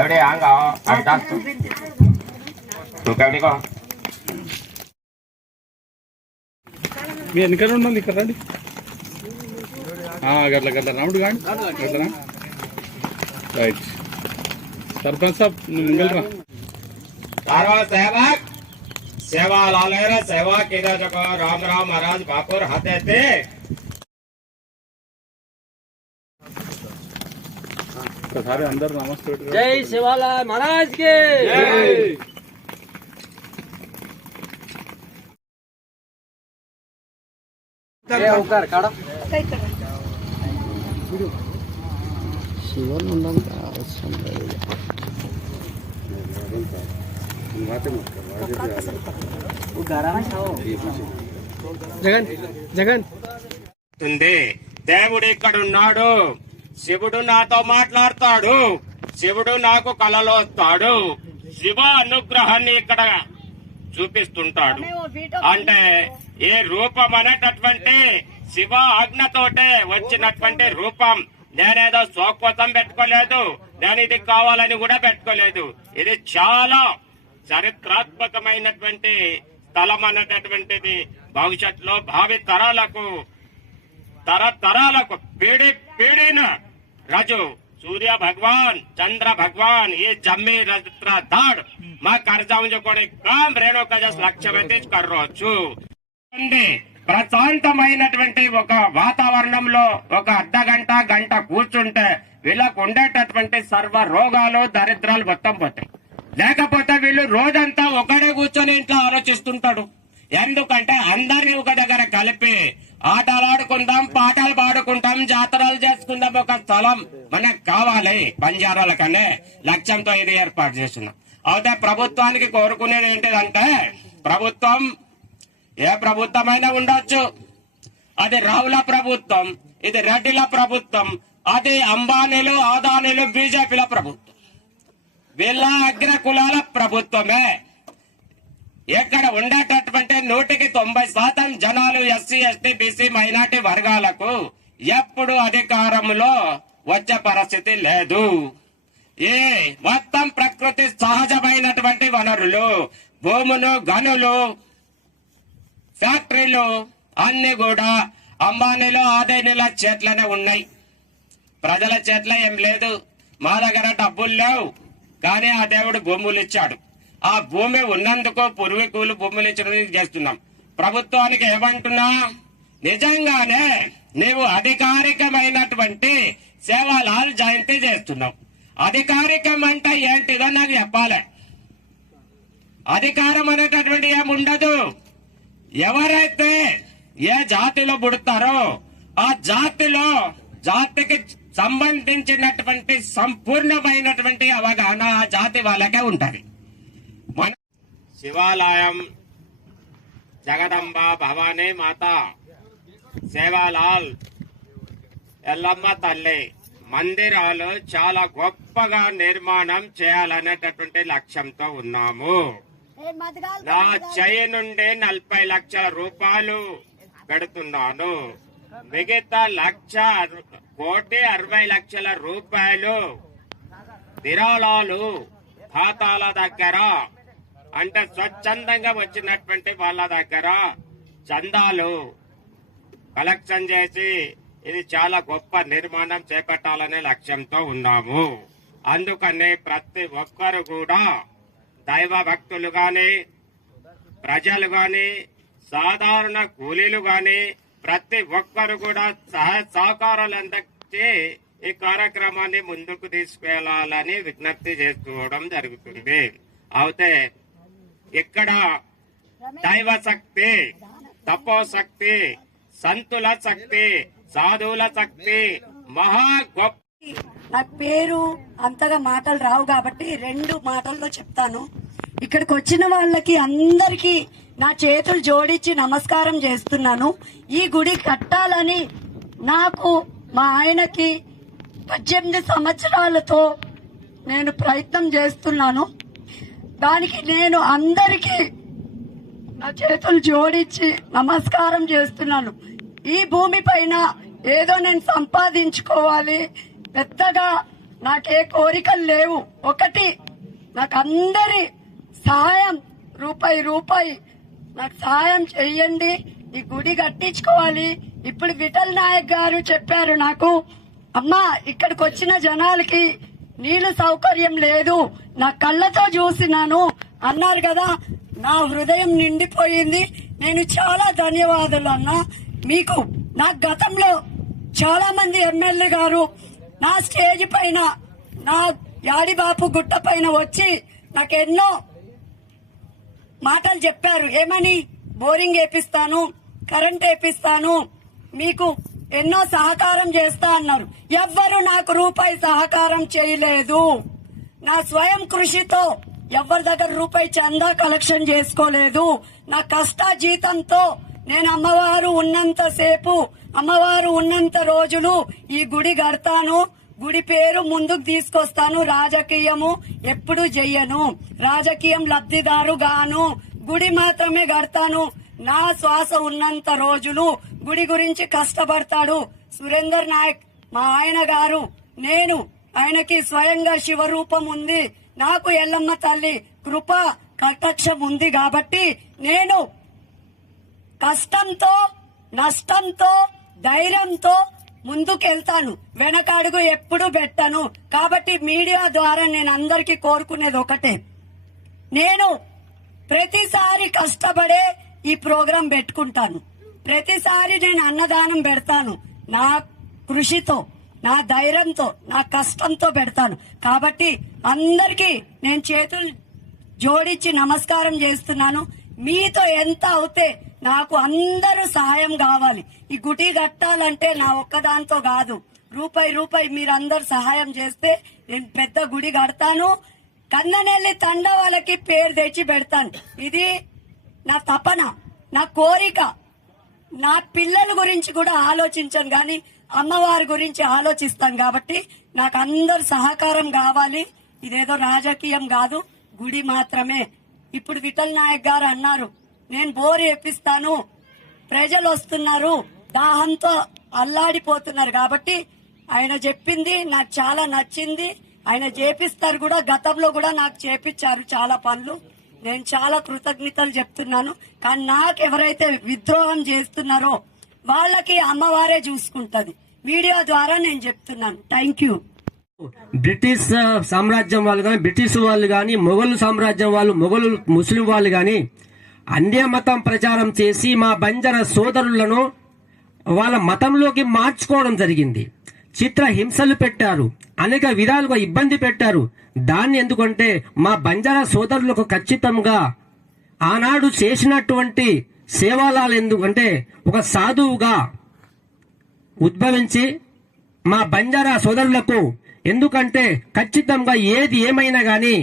ఎవడే ఆంగా ఇంకెవడికో మీ ఎన్నికలు ఉండాలి ఇక్కడ రండి గట్ల గట్ల రాముడు కానీ గట్లనా రైట్ सरपंच साहब निकल रहा सेवक सेवा लालेर सेवा केदा जको राम राम महाराज बापुर हाथे थे तो सारे अंदर नमस्ते जय सेवालाल महाराज के जय होकर काढा शिवन ఉండంతా అవసరం లేదు జగన్ జగన్ దేవుడు ఇక్కడ ఉన్నాడు శివుడు నాతో మాట్లాడతాడు శివుడు నాకు కలలో వస్తాడు శివ అనుగ్రహాన్ని ఇక్కడ చూపిస్తుంటాడు అంటే ఏ రూపం అనేటటువంటి శివ ఆజ్ఞతోటే వచ్చినటువంటి రూపం నేనేదో సోక్ కోసం పెట్టుకోలేదు నేను ఇది కావాలని కూడా పెట్టుకోలేదు ఇది చాలా చరిత్రాత్మకమైనటువంటి స్థలం అనేటటువంటిది భవిష్యత్తులో భావి తరతరాలకు పీడిన రాజు सूर्य भगवान चंद्र भगवान ये जम्मी रत्र दाड़ माँ कर जाऊं जो कोई काम रेणु का जस लक्ष्य कर ప్రశాంతమైనటువంటి ఒక వాతావరణంలో ఒక గంట కూర్చుంటే వీళ్ళకు ఉండేటటువంటి సర్వ రోగాలు దరిద్రాలు మొత్తం పోతాయి లేకపోతే వీళ్ళు రోజంతా ఒకడే కూర్చొని ఇంట్లో ఆలోచిస్తుంటాడు ఎందుకంటే అందరినీ ఒక దగ్గర కలిపి ఆటలు ఆడుకుందాం పాటలు పాడుకుంటాం జాతరలు చేసుకుందాం ఒక స్థలం మనకు కావాలి బంజారాల కనే లక్ష్యంతో ఇది ఏర్పాటు చేస్తున్నాం అయితే ప్రభుత్వానికి కోరుకునేది ఏంటిదంటే ప్రభుత్వం ఏ ప్రభుత్వమైనా ఉండొచ్చు అది రావుల ప్రభుత్వం ఇది రెడ్డిల ప్రభుత్వం అది అంబానీలు ఆదానీలు బీజేపీల ప్రభుత్వం వీళ్ళ అగ్ర కులాల ప్రభుత్వమే ఎక్కడ ఉండేటటువంటి 190% జనాలు ఎస్సీ ఎస్టీ బీసీ మైనార్టీ వర్గాలకు ఎప్పుడు అధికారంలో వచ్చే పరిస్థితి లేదు ఏ మొత్తం ప్రకృతి సహజమైనటువంటి వనరులు భూములు గనులు ఫ్యాక్టరీలు అన్ని కూడా అంబానీలు ఆదానీల చేట్లనే ఉన్నాయి ప్రజల చేట్ల ఏం లేదు మా దగ్గర డబ్బులు లేవు కానీ ఆ దేవుడు భూములు ఇచ్చాడు ఆ భూమి ఉన్నందుకు పూర్వీకులు భూములు ఇచ్చడం చేస్తున్నాం ప్రభుత్వానికి ఏమంటున్నా నిజంగానే నీవు అధికారికమైనటువంటి సేవాలాల్ జయంతి చేస్తున్నావు అధికారికం అంటే ఏంటిదో నాకు చెప్పాలి అధికారం అనేటటువంటి ఏముండదు ఎవరైతే ఏ జాతిలో పుడతారో ఆ జాతికి సంబంధించినటువంటి సంపూర్ణమైనటువంటి అవగాహన ఆ జాతి వాళ్ళకే ఉంటది మన శివాలయం జగదంబ భవానీ మాత సేవాలాల్ ఎల్లమ్మ తల్లి మందిరాలు చాలా గొప్పగా నిర్మాణం చేయాలనేటటువంటి లక్ష్యంతో ఉన్నాము నా చెయ్యి నుండి 40 లక్షల రూపాయలు పెడుతున్నాను మిగతా 1,60,60,00,000 రూపాయలు విరాళాలు ఖాతాల దగ్గర అంటే స్వచ్ఛందంగా వచ్చినటువంటి వాళ్ళ దగ్గర చందాలు కలెక్షన్ చేసి ఇది చాలా గొప్ప నిర్మాణం చేపట్టాలనే లక్ష్యంతో ఉన్నాము అందుకని ప్రతి ఒక్కరు కూడా దైవ భక్తులు గాని ప్రజలు గాని సాధారణ కూలీలు గాని ప్రతి ఒక్కరు కూడా సహకారాలు అందించి ఈ కార్యక్రమాన్ని ముందుకు తీసుకెళ్లాలని విజ్ఞప్తి చేసుకోవడం జరుగుతుంది అయితే ఇక్కడ దైవ శక్తి తపోశక్తి సంతుల శక్తి సాధువుల శక్తి మహా గొప్ప నాకు పేరు అంతగా మాటలు రావు కాబట్టి 2 మాటల్లో చెప్తాను ఇక్కడికి వచ్చిన వాళ్ళకి అందరికీ నా చేతులు జోడించి నమస్కారం చేస్తున్నాను ఈ గుడి కట్టాలని నాకు మా ఆయనకి 18 సంవత్సరాలతో నేను ప్రయత్నం చేస్తున్నాను దానికి నేను అందరికీ నా చేతులు జోడించి నమస్కారం చేస్తున్నాను ఈ భూమి పైన ఏదో నేను సంపాదించుకోవాలి పెద్దగా నాకే కోరికలు లేవు. ఒకటి, నాకు అందరి సహాయం రూపాయి నాకు సహాయం చెయ్యండి. ఈ గుడి కట్టించుకోవాలి. ఇప్పుడు విఠల్ నాయక్ గారు చెప్పారు నాకు, అమ్మా ఇక్కడికి వచ్చిన జనాలకి నీళ్లు సౌకర్యం లేదు, నా కళ్ళతో చూసినాను అన్నారు కదా. నా హృదయం నిండిపోయింది. నేను చాలా ధన్యవాదాలు అన్నా మీకు. నా గతంలో చాలా మంది ఎమ్మెల్యే గారు నా స్టేజ్ పైన, నా యాడిబాపు గుట్ట పైన వచ్చి నాకు ఎన్నో మాటలు చెప్పారు. ఏమని? బోరింగ్ వేపిస్తాను, కరెంట్ వేపిస్తాను, మీకు ఎన్నో సహకారం చేస్తా అన్నారు. ఎవ్వరు నాకు రూపాయి సహకారం చేయలేదు. నా స్వయం కృషితో ఎవరి దగ్గర రూపాయి చందా కలెక్షన్ చేసుకోలేదు. నా కష్టాజీతంతో నేను అమ్మవారు ఉన్నంత సేపు, అమ్మవారు ఉన్నంత రోజులు ఈ గుడి కడతాను. గుడి పేరు ముందుకు తీసుకొస్తాను. రాజకీయము ఎప్పుడు చెయ్యను. రాజకీయం లబ్ధిదారు గాను. గుడి మాత్రమే కడతాను. నా శ్వాస ఉన్నంత రోజులు గుడి గురించి కష్టపడతాడు సురేందర్ నాయక్ మా ఆయన గారు. నేను ఆయనకి స్వయంగా శివరూపం ఉంది. నాకు ఎల్లమ్మ తల్లి కృప కటాక్షం ఉంది కాబట్టి నేను కష్టంతో, నష్టంతో, ధైర్యంతో ముందుకెళ్తాను. వెనకడుగు ఎప్పుడు పెట్టను. కాబట్టి మీడియా ద్వారా నేను అందరికీ కోరుకునేది ఒకటే, నేను ప్రతిసారి కష్టపడే ఈ ప్రోగ్రాం పెట్టుకుంటాను. ప్రతిసారి నేను అన్నదానం పెడతాను. నా కృషితో, నా ధైర్యంతో, నా కష్టంతో పెడతాను. కాబట్టి అందరికీ నేను చేతులు జోడించి నమస్కారం చేస్తున్నాను. మీతో ఎంత అవుతే నాకు అందరూ సహాయం కావాలి. ఈ గుడి కట్టాలంటే నా ఒక్కదాంతో కాదు. రూపాయి మీరందరూ సహాయం చేస్తే నేను పెద్ద గుడి కడతాను. కన్ననెల్లి తండ వాళ్ళకి పేరు తెచ్చి పెడతాను. ఇది నా తపన, నా కోరిక. నా పిల్లల గురించి కూడా ఆలోచించాను కానీ అమ్మవారి గురించి ఆలోచిస్తాను. కాబట్టి నాకు అందరు సహకారం కావాలి. ఇదేదో రాజకీయం కాదు, గుడి మాత్రమే. ఇప్పుడు విఠల్ నాయక్ గారు అన్నారు, నేను బోరు ఎప్పిస్తాను, ప్రజలు వస్తున్నారు, దాహంతో అల్లాడిపోతున్నారు. కాబట్టి ఆయన చెప్పింది నాకు చాలా నచ్చింది. ఆయన చేపిస్తారు కూడా. గతంలో కూడా నాకు చేపించారు చాలా పనులు. నేను చాలా కృతజ్ఞతలు చెప్తున్నాను. కానీ నాకు ఎవరైతే విద్రోహం చేస్తున్నారో వాళ్ళకి అమ్మవారే చూసుకుంటది. వీడియో ద్వారా నేను చెప్తున్నాను. Thank you. బ్రిటిష్ సామ్రాజ్యం వాళ్ళు కానీ, బ్రిటిష్ వాళ్ళు కానీ, మొఘలు సామ్రాజ్యం వాళ్ళు, మొఘలు ముస్లిం వాళ్ళు కానీ అన్య మతం ప్రచారం చేసి మా బంజారా సోదరులను వాళ్ళ మతంలోకి మార్చుకోవడం జరిగింది. చిత్ర హింసలు పెట్టారు, అనేక విధాలుగా ఇబ్బంది పెట్టారు. దాన్ని ఎందుకంటే మా బంజారా సోదరులకు ఖచ్చితంగా ఆనాడు చేసినటువంటి సేవాలాలు ఎందుకంటే ఒక సాధువుగా ఉద్భవించి మా బంజారా సోదరులకు, ఎందుకంటే ఖచ్చితంగా ఏది ఏమైనా గాని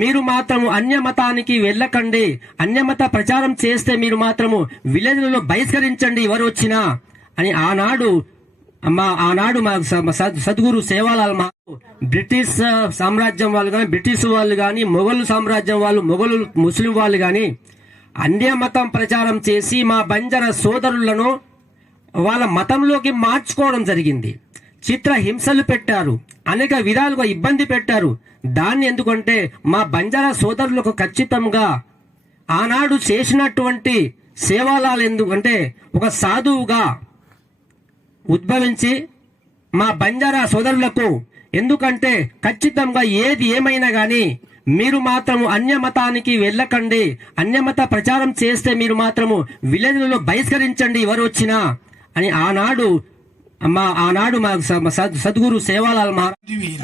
మీరు మాత్రము అన్య మతానికి వెళ్ళకండి, అన్యమత ప్రచారం చేస్తే మీరు మాత్రము విలేజ్లలో బహిష్కరించండి ఎవరు వచ్చినా అని ఆనాడు మా సద్గురు సేవాలాల్ మా బ్రిటిష్ సామ్రాజ్యం వాళ్ళు కానీ, బ్రిటిష్ వాళ్ళు కానీ, మొఘలు సామ్రాజ్యం వాళ్ళు, మొఘలు ముస్లిం వాళ్ళు కానీ అన్య మతం ప్రచారం చేసి మా బంజారా సోదరులను వాళ్ళ మతంలోకి మార్చుకోవడం జరిగింది. చిత్ర హింసలు పెట్టారు, అనేక విధాలుగా ఇబ్బంది పెట్టారు. దాన్ని ఎందుకంటే మా బంజారా సోదరులకు ఖచ్చితంగా ఆనాడు చేసినటువంటి సేవాలాలు ఎందుకంటే ఒక సాధువుగా ఉద్భవించి మా బంజారా సోదరులకు, ఎందుకంటే ఖచ్చితంగా ఏది ఏమైనా గాని మీరు మాత్రము అన్య మతానికి వెళ్ళకండి, అన్యమత ప్రచారం చేస్తే మీరు మాత్రము విలేజ్లలో బహిష్కరించండి ఎవరు వచ్చినా అని ఆనాడు మా సద్గురు సేవాలాల్ వీర.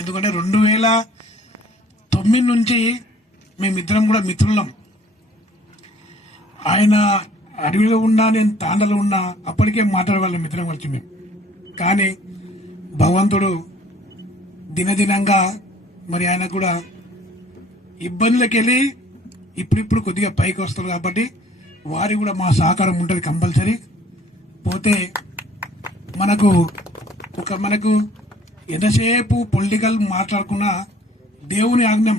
ఎందుకంటే 2009 నుంచి మేమిద్దరం కూడా మిత్రులం. ఆయన అడవిలో ఉన్నా, నేను తాండలో ఉన్నా, అప్పటికే మాట్లాడేవాళ్ళం మిత్రం కలిసి మేము. కానీ భగవంతుడు దినదినంగా మరి ఆయన కూడా ఇబ్బందులకు వెళ్ళి ఇప్పుడిప్పుడు కొద్దిగా పైకి వస్తారు. కాబట్టి వారి కూడా మా సహకారం ఉంటుంది కంపల్సరీ. పోతే మనకు ఎంతసేపు పొలిటికల్ మాట్లాడుకున్నా దేవుని ఆజ్ఞం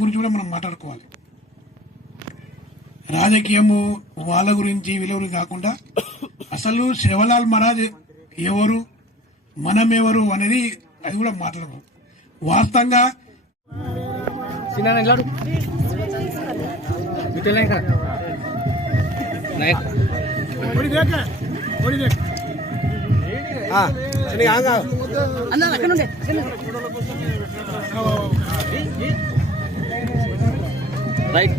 గురించి కూడా మనం మాట్లాడుకోవాలి. రాజకీయము వాళ్ళ గురించి వీళ్ళ గురించి కాకుండా అసలు శివలాల్ మహారాజ్ ఎవరు, మనం ఎవరు అనేది అది కూడా మాట్లాడము. వాస్తవంగా రైట్.